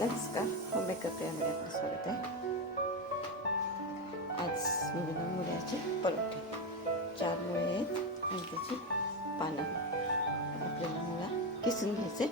नमस्कार हो मेकअप या मीडियामध्ये स्वागत आहे आज मुलीला बनवून मुळ्याचे परोठे चार मुळे आहेत आणि त्याची पानं आपल्याला मुळा किसून घ्यायचे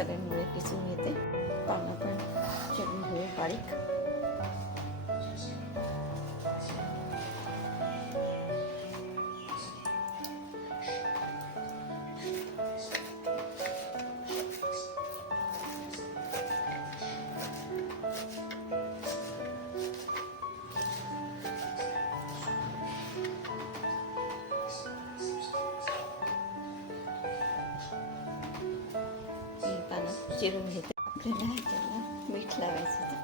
आणि सगळे मुळे किसून घेते पानं पण चिरून घेते. आपल्याला त्याला मीठ लावायचं होतं.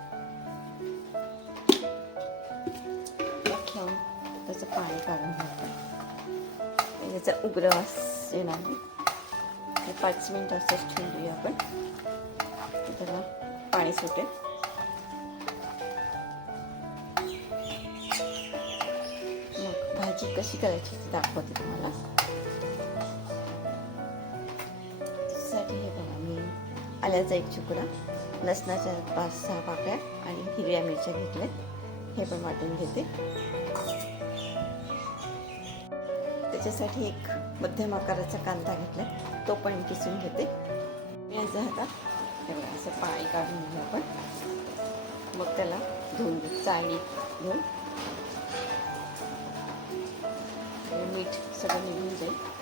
मीठ लावून त्याचं पाणी काढून घ्यायचं त्याचा उग्रवास येणार नाही. पाच मिनिट असंच ठेवून देऊया आपण. त्याला पाणी सुटेल. मग भाजी कशी करायची दाखवते तुम्हाला. आल्याचा एक चुकडा लसणाच्या पाच सहा पाकळ्या आणि हिरव्या मिरच्या घेतल्यात. हे पण वाटून घेते. त्याच्यासाठी एक मध्यम आकाराचा कांदा घेतला तो पण किसून घेते. याचा असं पाणी काढून घेऊ आपण. मग त्याला धुवून घेऊ. चाळणी घेऊन मीठ सगळं निघून जाईल.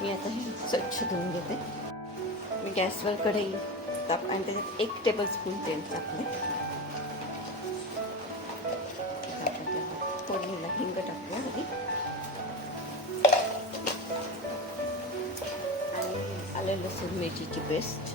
मी आता हे स्वच्छ धुवून घेते. मी गॅसवर कढई ताप आणि त्याच्यात एक टेबल स्पून तेल टाकले फोडणीला हिंग टाकू आधी. आणि आलं लसूण मिरचीची पेस्ट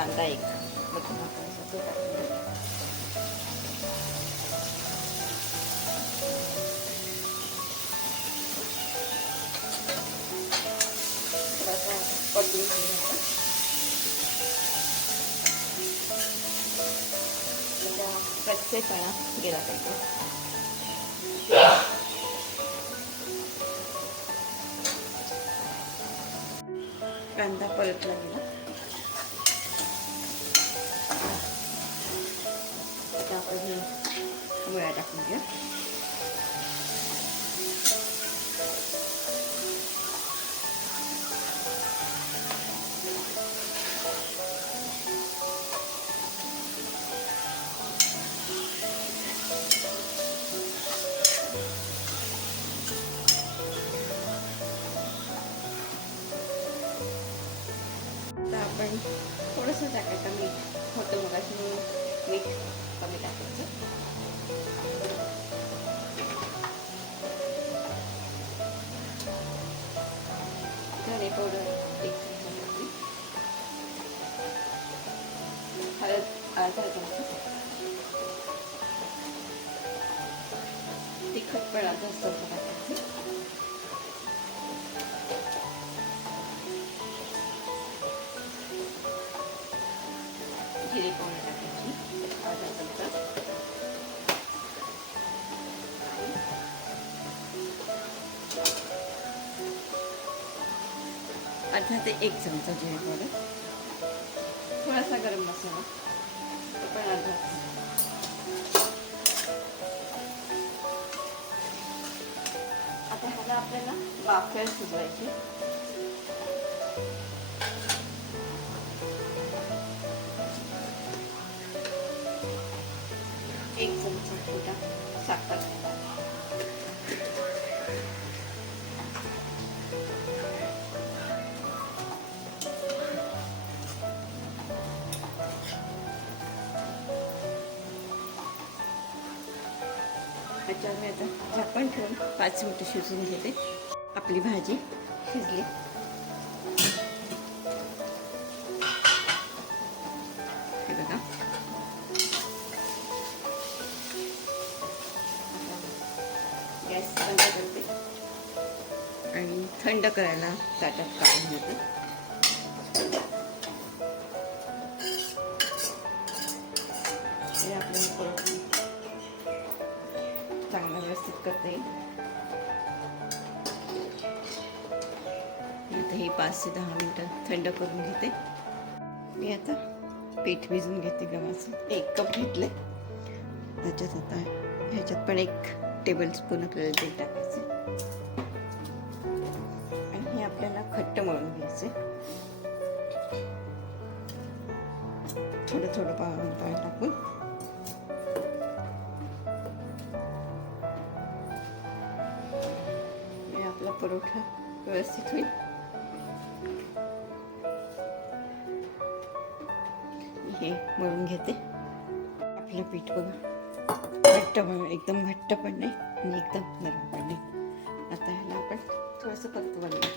किसलेला मी कांदा एक मध्यम आकाराचा तो टाकून देते. थोडासा परतून घेऊया आपण. म्हणजे हा कच्चेपणा गेला पाहिजे कांदा परतला गेला मुळ्या टाकून घेऊ तर आपण थोडंसं टाकायचं मीठ होतं मग म्हणून मीठ कमी टाकायचं. धने पावडर एक चमचा. टाकली हळद अर्धा चमचा तिखट पण अर्धा चमचा टाकायचं. ते एक चमचा जिरे पावडर. थोडासा गरम मसाला. तो पण अर्धा आता ह्याला आपल्याला वाफेवर शिजवायची. त्याच्यावर मी आता झाकण ठेवून पाच मिनटं शिजवून घेते. आपली भाजी शिजली. हे बघा. गॅस बंद करते. आणि थंड करायला ताटात काढून घेते. व्यवस्थित करता. येईल आता हे पाच ते दहा मिनटं थंड करून घेते. मी आता पीठ भिजून घेते गव्हाचं. एक कप घेतले त्याच्यात आता ह्याच्यात पण एक टेबल स्पून आपल्याला तेल टाकायचे आणि हे आपल्याला खट्ट मळून घ्यायचे थोडं थोडं पाणी पाणी टाकून परोठा व्यवस्थित होईल. हे मळून घेते. आपलं पीठ बघा. घट्ट पण एकदम घट्ट पण नाही आणि एकदम नरम पण नाही. आता ह्याला आपण थोडंसं परतवायला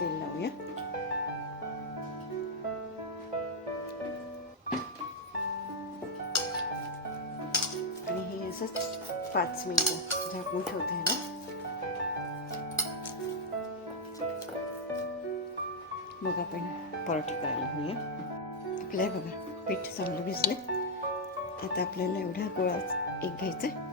तेल लावूया. आणि हे असंच पाच मिनिटं झाकून ठेवते ह्याला. मग आपण पराठे करायला घेऊया आपल्या बघा पीठ चांगलं भिजले. आता आपल्याला एवढा गोळा एक घ्यायचा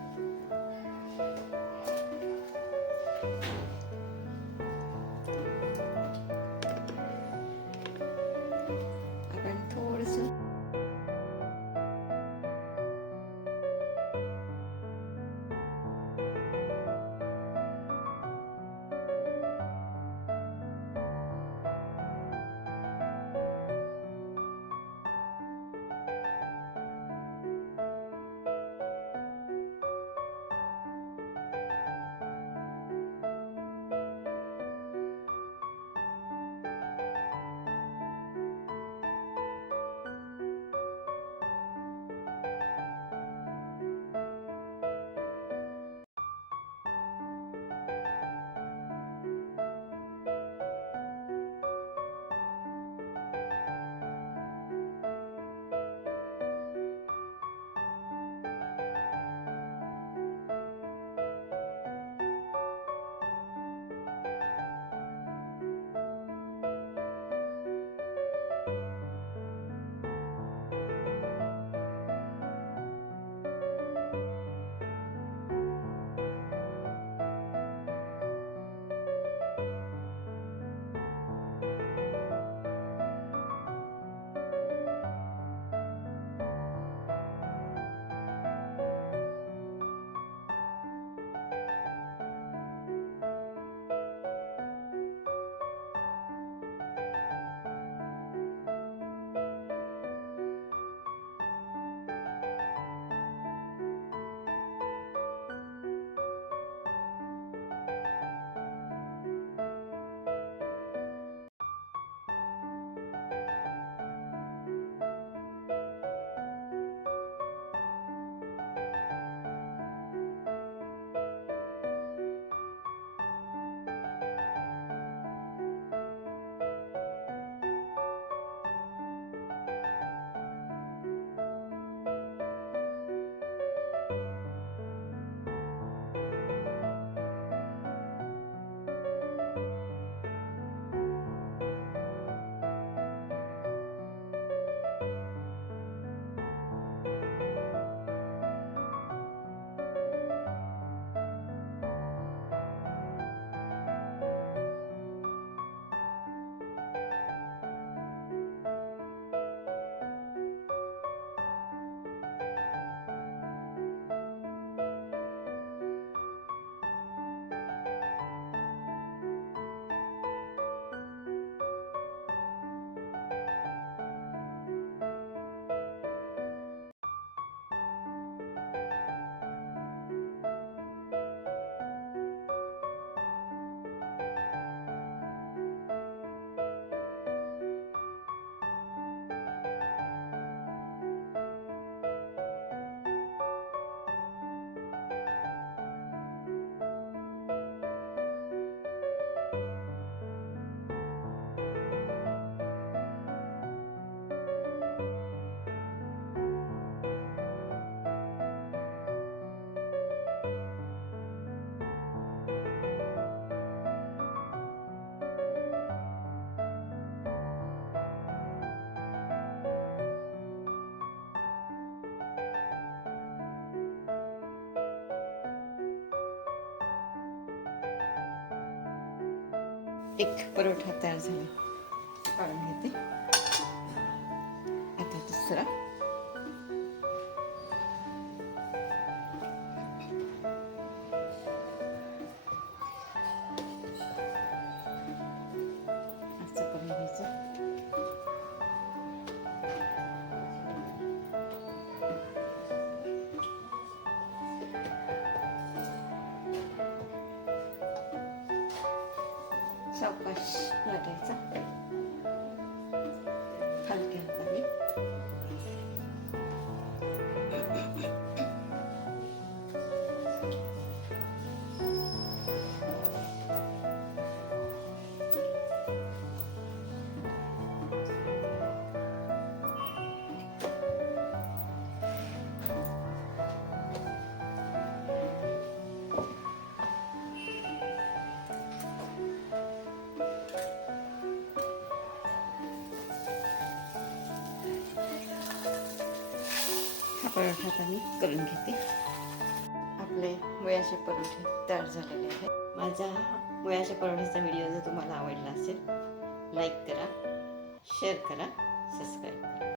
एक परोठा तयार झाला. काढून घेते. आता दुसरा. सावकाश लाटायचा परोठा आता मी करून घेते. आपले मुळ्याचे परोठे तयार झालेले आहेत. माझा मुळ्याच्या परोठ्याचा व्हिडिओ जर तुम्हाला आवडला असेल लाईक करा शेअर करा.